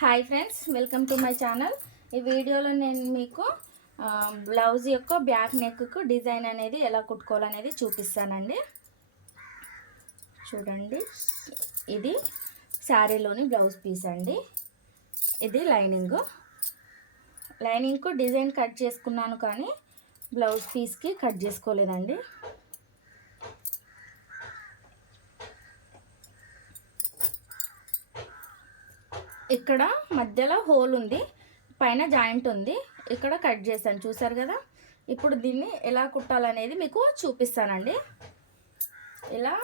Hi friends welcome to my channel ఈ వీడియోలో నేను మీకు బ్లౌజ్ యొక్క బ్యాక్ నెక్కు డిజైన్ అనేది ఎలా కుట్టుకోవాలనేది చూపిస్తానండి. చూడండి ఇది శారీలోని బ్లౌజ్ పీస్ అండి. ఇది లైనింగ్ లైనింగ్కు డిజైన్ కట్ చేసుకున్నాను కానీ బ్లౌజ్ పీస్కి కట్ చేసుకోలేదండి. ఇక్కడ మధ్యలో హోల్ ఉంది పైన జాయింట్ ఉంది. ఇక్కడ కట్ చేశాను చూసారు కదా? ఇప్పుడు దీన్ని ఎలా కుట్టాలనేది మీకు చూపిస్తానండి. ఇలా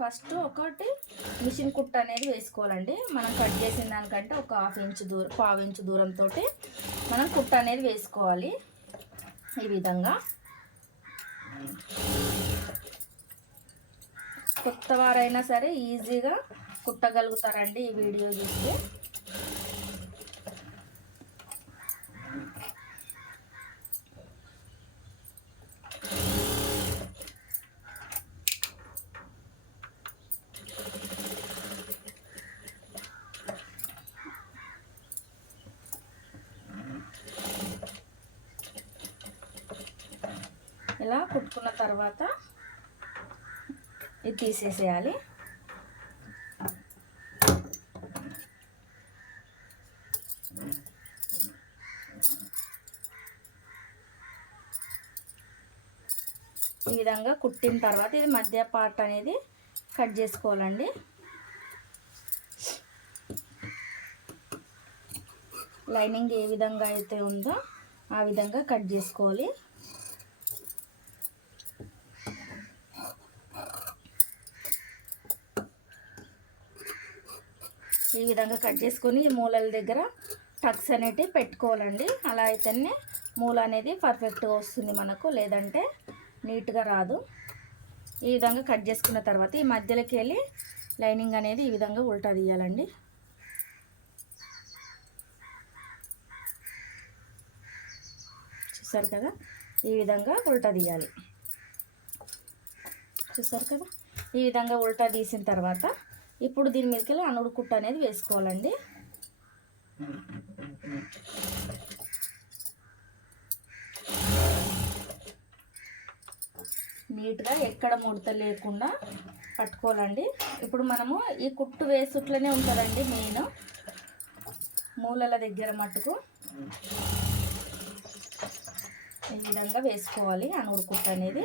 ఫస్ట్ ఒకటి మిషన్ కుట్ట అనేది వేసుకోవాలండి. మనం కట్ చేసిన దానికంటే ఒక హాఫ్ ఇంచ్ దూరం పావు ఇంచ్ దూరంతో మనం కుట్ట అనేది వేసుకోవాలి. ఈ విధంగా. కొత్త వారైనా సరే ఈజీగా కుట్టగలుగుతారండి ఈ వీడియో చూస్తే. ఇలా కుట్టుకున్న తర్వాత ఇది తీసేసేయాలి. ఈ విధంగా కుట్టిన తర్వాత ఇది మధ్య పార్ట్ అనేది కట్ చేసుకోవాలండి. లైనింగ్ ఏ విధంగా అయితే ఉందో ఆ విధంగా కట్ చేసుకోవాలి. ఈ విధంగా కట్ చేసుకొని ఈ మూలల దగ్గర టక్స్ అనేటివి పెట్టుకోవాలండి. అలా అయితేనే మూల అనేది పర్ఫెక్ట్గా వస్తుంది మనకు లేదంటే నీట్గా రాదు. ఈ విధంగా కట్ చేసుకున్న తర్వాత ఈ మధ్యలోకి వెళ్ళి లైనింగ్ అనేది ఈ విధంగా ఉల్టా తీయాలండి. చూసారు కదా? ఈ విధంగా ఉల్టా తీయాలి. చూసారు కదా? ఈ విధంగా ఉల్టా తీసిన తర్వాత ఇప్పుడు దీని మీదకి వెళ్ళి అనుడు కుట్టు అనేది వేసుకోవాలండి. నీట్గా ఎక్కడ ముడత లేకుండా పట్టుకోవాలండి. ఇప్పుడు మనము ఈ కుట్టు వేసుట్లనే ఉంటుందండి మెయిన్. మూలల దగ్గర మట్టుకు ఈ విధంగా వేసుకోవాలి అనుడు కుట్టు అనేది.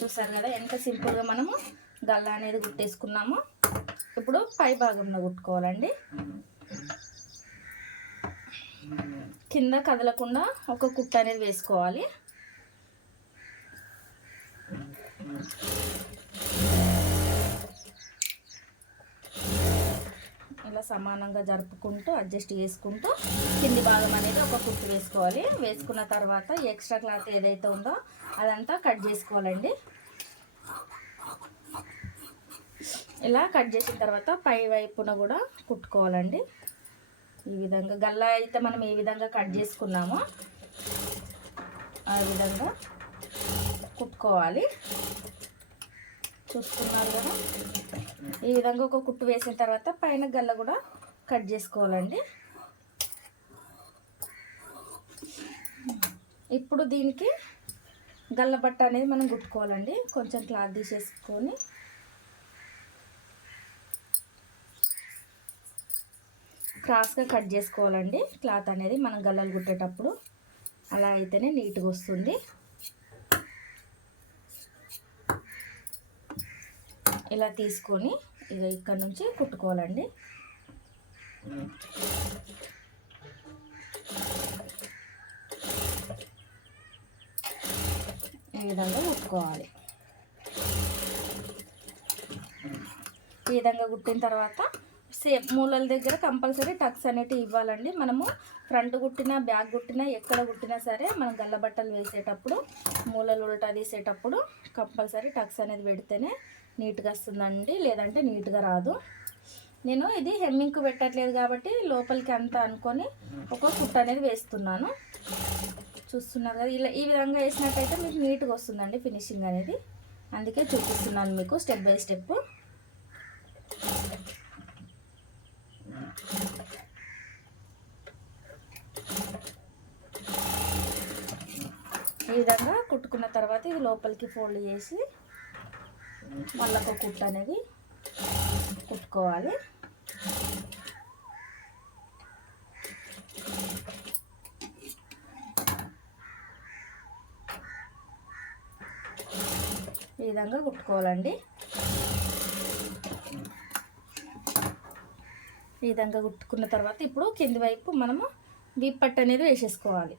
చూసారు కదా ఎంత సింపుల్గా మనము గల్ల అనేది కుట్టేసుకున్నాము ఇప్పుడు పై భాగంలో కుట్టుకోవాలండి. కింద కదలకుండా ఒక కుట్ట అనేది వేసుకోవాలి. ఇలా సమానంగా జరుపుకుంటూ అడ్జస్ట్ చేసుకుంటూ కింది భాగం అనేది ఒక కుట్టు వేసుకోవాలి. వేసుకున్న తర్వాత ఎక్స్ట్రా క్లాత్ ఏదైతే ఉందో అదంతా కట్ చేసుకోవాలండి. ఇలా కట్ చేసిన తర్వాత పై వైపున కూడా కుట్టుకోవాలండి. ఈ విధంగా గల్లా అయితే మనం ఏ విధంగా కట్ చేసుకున్నామో ఆ విధంగా కుట్టుకోవాలి. చూసుకున్నారు కదా? ఈ విధంగా ఒక కుట్టు వేసిన తర్వాత పైన గల్ల కూడా కట్ చేసుకోవాలండి. ఇప్పుడు దీనికి గల్ల బట్ట అనేది మనం కుట్టుకోవాలండి. కొంచెం క్లాత్ తీసేసుకొని. క్రాస్గా కట్ చేసుకోవాలండి. క్లాత్ అనేది మనం గల్లలు కుట్టేటప్పుడు అలా అయితేనే నీట్గా వస్తుంది. ఇలా తీసుకొని ఇక ఇక్కడ నుంచి కుట్టుకోవాలండి. ఈ విధంగా కుట్టుకోవాలి. ఈ విధంగా కుట్టిన తర్వాత సేమ్ మూలల దగ్గర కంపల్సరీ టక్స్ అనేటివి ఇవ్వాలండి. మనము ఫ్రంట్ కుట్టినా బ్యాక్ కుట్టినా ఎక్కడ కుట్టినా సరే మనం గల్లబట్టలు వేసేటప్పుడు మూలలు ఉల్టా తీసేటప్పుడు కంపల్సరీ టక్స్ అనేది పెడితేనే నీట్గా వస్తుందండి. లేదంటే నీట్గా రాదు. నేను ఇది హెమ్మింగ్కు పెట్టట్లేదు కాబట్టి లోపలికి అంతా అనుకొని ఒక కుట్ట అనేది వేస్తున్నాను. చూస్తున్నారు కదా ఇలా ఈ విధంగా వేసినట్టయితే మీకు నీట్గా వస్తుందండి ఫినిషింగ్ అనేది. అందుకే చూపిస్తున్నాను మీకు స్టెప్ బై స్టెప్. విధంగా కుట్టుకున్న తర్వాత ఇది లోపలికి ఫోల్డ్ చేసి మళ్ళీ ఒక కుట్టు అనేది కుట్టుకోవాలి. ఈ విధంగా కుట్టుకోవాలండి. ఈ విధంగా కుట్టుకున్న తర్వాత ఇప్పుడు కింది వైపు మనము వీప్ పట్టు అనేది వేసేసుకోవాలి.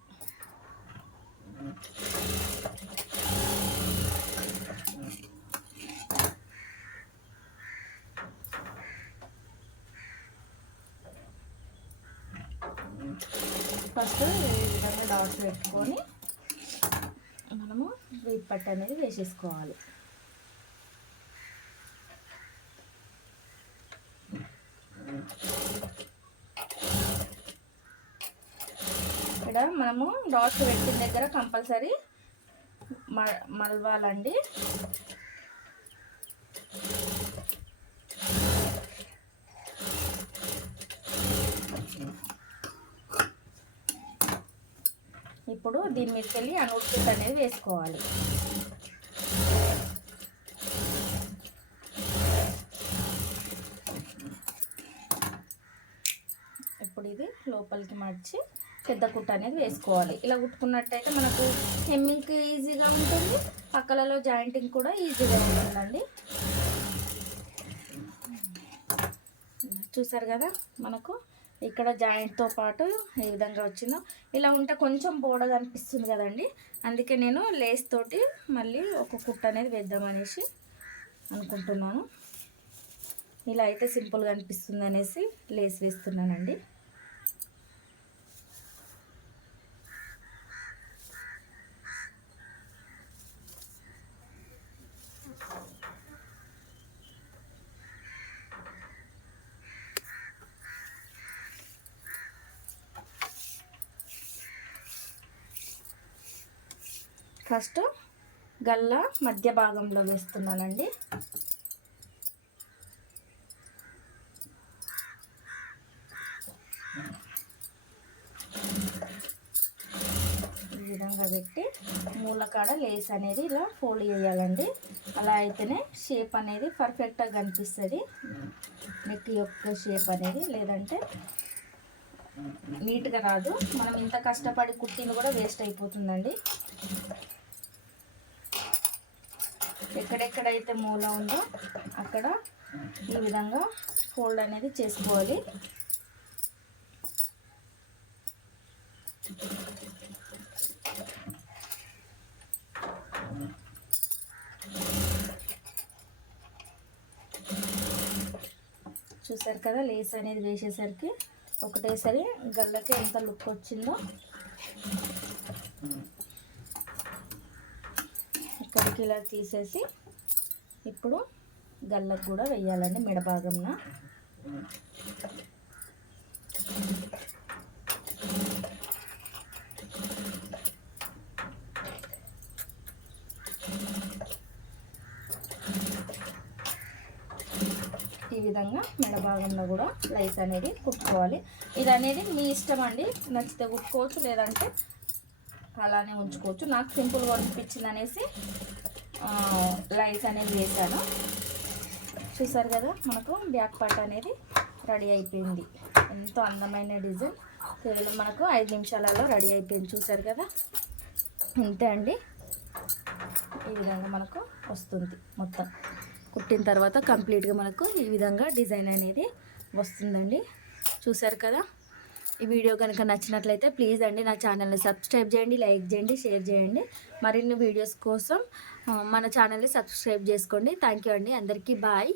ఫస్ట్ ఈ విధంగా డాట్స్ పెట్టుకొని మనము వీప్ పట్టు అనేది వేసేసుకోవాలి. ఇక్కడ మనము డాట్స్ పెట్టిన దగ్గర కంపల్సరీ మ- మలవాలండి. ఇప్పుడు దీని మీదకి వెళ్ళి అనుట్పిట్ అనేది వేసుకోవాలి. ఇప్పుడు ఇది లోపలికి మడిచి పెద్ద కుట్ట అనేది వేసుకోవాలి. ఇలా కుట్టుకున్నట్టయితే మనకు హెమ్మింగ్కి ఈజీగా ఉంటుంది. పక్కలలో జాయింటింగ్ కూడా ఈజీగా ఉంటుందండి. చూసారు కదా మనకు ఇక్కడ జాయింట్తో పాటు ఈ విధంగా వచ్చిందో. ఇలా ఉంటే కొంచెం బోడగా అనిపిస్తుంది కదండి. అందుకే నేను లేస్ తోటి మళ్ళీ ఒక కుట్ట అనేది వేద్దామనేసి అనుకుంటున్నాను. ఇలా అయితే సింపుల్గా అనిపిస్తుంది అనేసి లేస్ వేస్తున్నానండి. ఫస్ట్ గల్ల మధ్య భాగంలో వేస్తున్నానండి. ఈ విధంగా పెట్టి మూలకాడ లేస్ అనేది ఇలా ఫోల్డ్ చేయాలండి. అలా అయితేనే షేప్ అనేది పర్ఫెక్ట్గా కనిపిస్తుంది. నెక్ యొక్క షేప్ అనేది లేదంటే నీట్గా రాదు. మనం ఇంత కష్టపడి కుట్టింది కూడా వేస్ట్ అయిపోతుందండి. ఎక్కడెక్కడైతే మూల ఉందో అక్కడ ఈ విధంగా ఫోల్డ్ అనేది చేసుకోవాలి. చూసారు కదా లేస్ అనేది వేసేసరికి ఒకటేసారి గల్లకి ఎంత లుక్ వచ్చిందో. ఇలా తీసేసి ఇప్పుడు గల్లకు కూడా వెయ్యాలండి మెడ భాగంన ఈ విధంగా మెడ భాగంలో కూడా లైస్ అనేది కుట్టుకోవాలి. ఇది అనేది మీ ఇష్టం అండి. నచ్చితే కుట్టుకోవచ్చు లేదంటే అలానే ఉంచుకోవచ్చు. నాకు సింపుల్గా అనిపించింది అనేసి ఆ, లైస్ అనేది వేసాను చూసారు కదా మనకు బ్యాక్ పార్ట్ అనేది రెడీ అయిపోయింది. ఎంతో అందమైన డిజైన్. కేవలం మనకు ఐదు నిమిషాలలో రెడీ అయిపోయింది చూసారు కదా. అంతే అండి. ఈ విధంగా మనకు వస్తుంది మొత్తం. కుట్టిన తర్వాత కంప్లీట్గా మనకు ఈ విధంగా డిజైన్ అనేది వస్తుందండి. చూసారు కదా. ఈ వీడియో కనుక నచ్చినట్లయితే ప్లీజ్ అండి నా ఛానల్ని సబ్స్క్రైబ్ చేయండి లైక్ చేయండి షేర్ చేయండి. మరిన్ని వీడియోస్ కోసం మన ఛానల్ని సబ్స్క్రైబ్ చేసుకోండి. థ్యాంక్ యూ అండి. అందరికీ బాయ్.